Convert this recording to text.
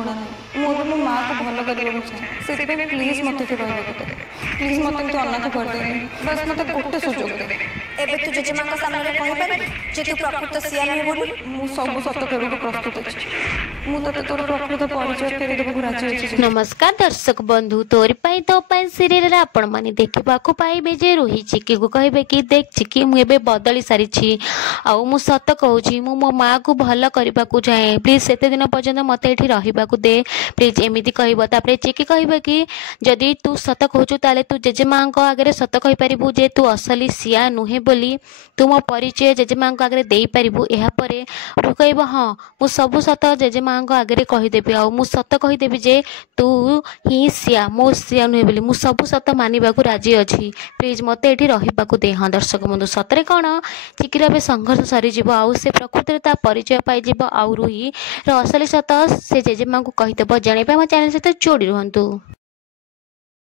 मोर मो माँ को भल करने से प्लीज मत प्लीज मत अनाथ करदे बस मत गोटे सुजोग दे। एबे तू जेजेमा का सामने कहि पारि जे तू प्रकृत सिया नहीं बोली मु सब सत कहू प्रस्तुत अछि। मु तते तोर प्रकृत परिचय फेरि देबो राजी अछि। नमस्कार दर्शक बंधु तोरी पाई तो पाई सीरियल रे आपण माने देखिबाकू पाइबे जे रोही चिकी को कहबे कि देख चिकी मु एबे बदली सारी छी आउ मु सत कहूची मु मो माँ को भल करबा को चाहे प्लीज सेते दिन पर्यंत मते एठी रहिबा को दे प्लीज एमिति कहबो। तापरे चिकी कहबे कि जदी तू सत कहूचु ताले तू जेजेमा को आगे सत कहि परिबु जे तू असली सिया नुहे बोली तू मो परिचय जेजेमा को आगे देई परिबु। एहा परे रु कहबो हां मु सब सत जेजेमा को आगे कहि देबी आ मु सत कहि देबी जे तू ही सिया मो सिया नुहे बोली मु सब सत मानिबा को राजी अछि प्लीज मते एठी रहिबा को दे। हां दर्शक बंधु सतरे कोन चिकीर बे संघर्ष सरी जीव आउ से प्रकृति ता परिचय पाई जीव आउ रुही र असली सत से जेजेमा को कहि देबो। जणेबा म चैनल से जोड़ी रहंतु।